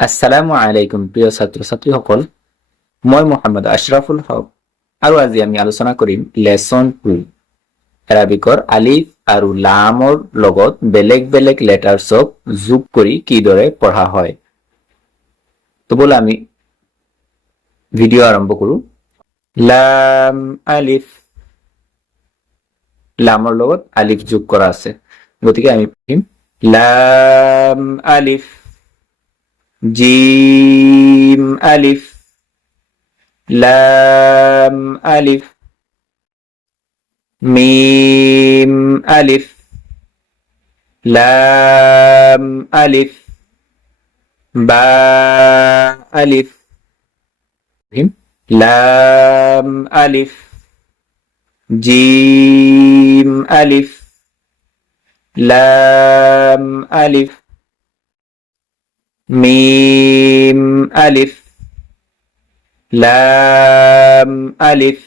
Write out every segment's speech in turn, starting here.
আসসালামু আলাইকুম প্ৰিয় ছাত্ৰ ছাত্ৰীসকল, মই মোহাম্মদ আশৰাফুল হক আৰু আজি আমি আলোচনা কৰিম লেচন 2 এৰাবিকৰ আলিফ আৰু লামৰ লগত বেলেগ বেলেগ লেটাৰ্ছক যোগ কৰি কিদৰে পঢ়া হয়। তো বলা আমি ভিডিঅ' আৰম্ভ কৰো। লাম আলিফ, লামৰ লগত আলিফ যোগ কৰা আছে, গতিকে আমি পঢ়িম লাম আলিফ জিম আলিফ লাম আলিফ মিম আলিফ লাম আলিফ বা আলিফ লাম আলিফ জিম আলিফ লাম আলিফ মিম আলিফ লাম আলিফ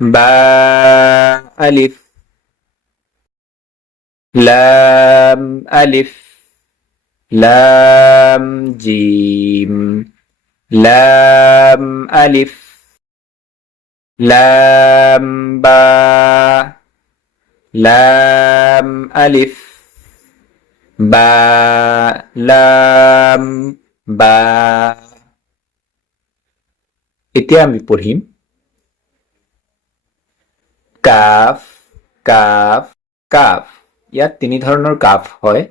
বা আলিফ লাম আলিফ লাম জিম লাম আলিফ লাম বা লাম আলিফ বা লাম বা। এতিয়া আমি পঢ়িম কাফ কাফ কাফ। ইয়াত তিনি ধৰণৰ কাফ হয়।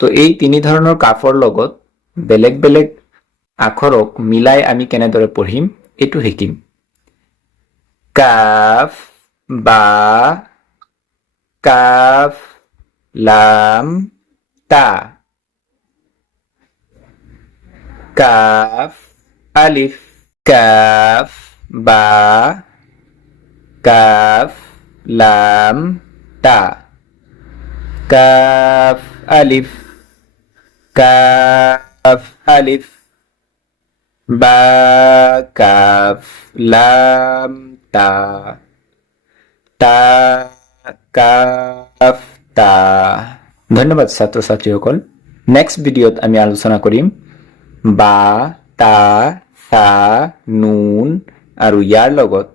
তো এই তিনি ধৰণৰ কাফৰ লগত বেলেগ বেলেগ আখৰক মিলাই আমি কেনেদৰে পঢ়িম এইটো শিকিম। কাফ বা কাফ লাম তা কাফ আলিফ কাফ বা কাফ লাম তা কাফ আলিফ কাফ আলিফ বা কাফ লাম তা তা কাফ তা। ধন্যবাদ ছাত্ৰ ছাত্ৰীসকল। নেক্সট ভিডিঅ'ত আমি আলোচনা কৰিম বা তা সা নুন আৰু ইয়াৰ লগত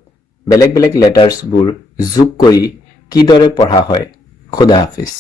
বেলেগ বেলেগ লেটাৰ্ছবোৰ যোগ কৰি কিদৰে পঢ়া হয়। খুদা হাফিজ।